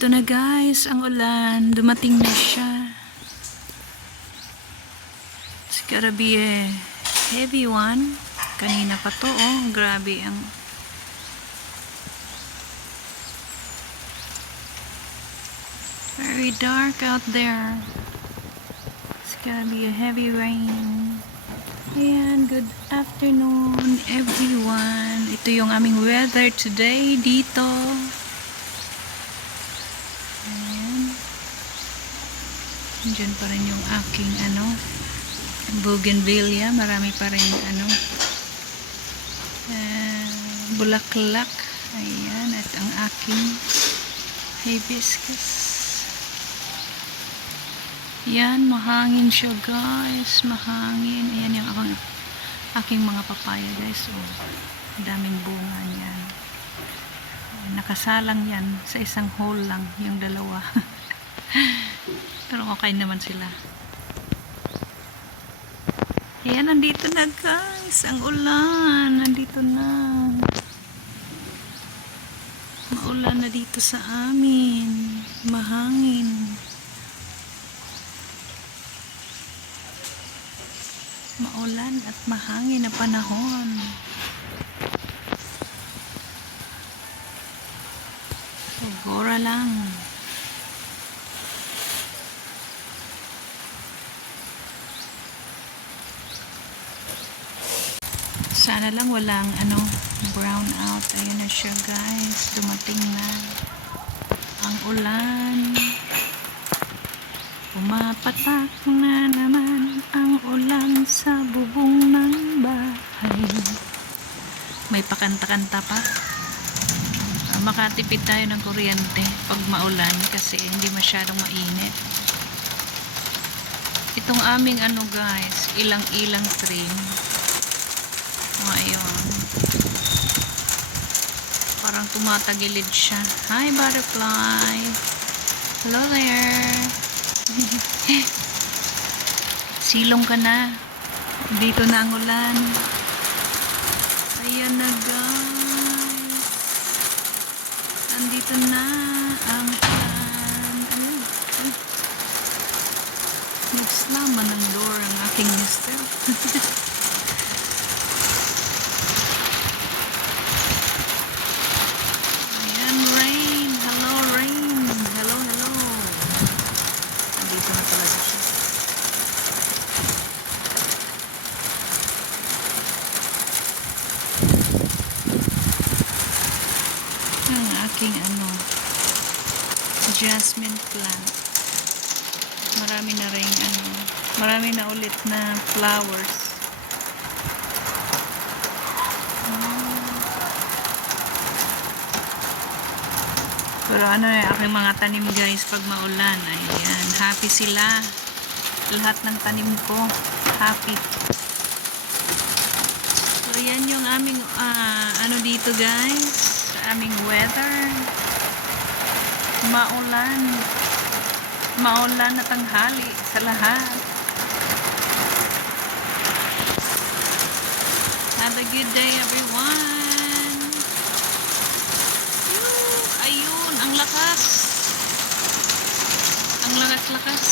Ito na guys, ang ulan. Dumating na siya. It's gotta be a heavy one. Kanina pa to, oh. Grabe ang... Very dark out there. It's gotta be a heavy rain. Ayan, good afternoon everyone. Ito yung aming weather today dito. Ayan. Diyan pa rin yung aking bougainvillea. Marami pa rin bulaklak. Ayan, at ang aking hibiscus. Yan, mahangin siya guys, mahangin. Ayan yung aking mga papaya guys. Oh, daming bunga niyan. Nakasalang yan sa isang hole lang, yung dalawa. Pero okay naman sila. Ayan, nandito na guys, ang ulan. Nandito na. Maulan na dito sa amin. Mahangin. Maulan at mahangin na panahon. Siguro lang. Sana lang walang brown out. Ayun na siya guys. Dumating na ang ulan. Pumapatak na naman ang ulan sa bubong ng bahay. May pakanta-kanta pa. Makatipid tayo ng kuryente pag maulan kasi hindi masyadong mainit. Itong aming guys, ilang-ilang trim. Ayun. Parang tumatagilid siya. Hi butterfly. Hello there. Silong ka na. Dito na ang ulan. Ayan na guys. Andito na ang ulan. Nagslaman ng door ang aking mister. Ayan, rain. Hello, rain. Hello, hello. Andito na talaga siya. Ang aking jasmine plant. Marami na rin marami na ulit na flowers. Pero yung aking mga tanim guys pag maulan, ayan, happy sila. Lahat ng tanim ko happy. So yan yung aming dito guys, sa aming weather. Maulan na tanghali sa lahat. Have a good day everyone. Ayun, ang lakas. Ang lakas-lakas.